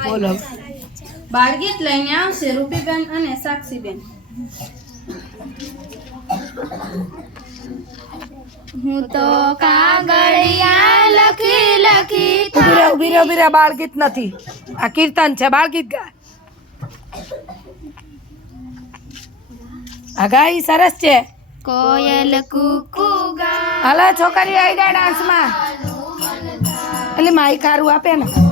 બોલો બાળગીત લઈને આવશે રૂપીબેન અને સાક્ષીબેન. હું તો કાગળિયા લખી લખી ઉભી રે બાળગીત નથી આ કીર્તન છે બાળગીત ગા આ ગાઈ સરસ છે કોયલ કુકુ ગા હાલો છોકરીઓ આવી જાય ડાન્સમાં એટલે માઈક હારું આપે ને